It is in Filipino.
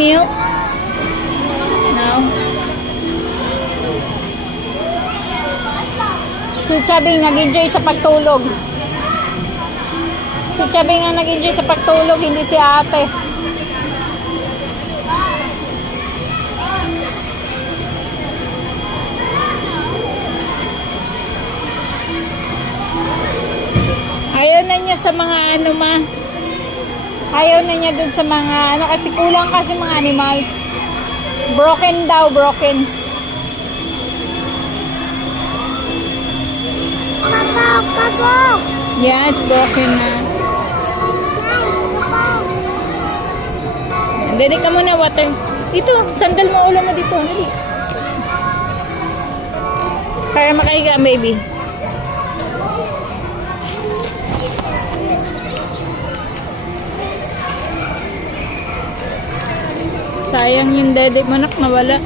milk? No. Si Chabing nag-enjoy sa pagtulog. Si Chabing ang nag-enjoy sa pagtulog, hindi si ate. Ayaw na niya sa mga ano ma. Ayaw na niya dun sa mga ano kasi kulang kasi mga animals. Broken daw, broken. Kabog! Yes, broken na. Dali ka muna, water. Dito, sandal mo ulo mo dito. Dali. Para makahiga, baby. Sayang yung dede mo, nak, nawala.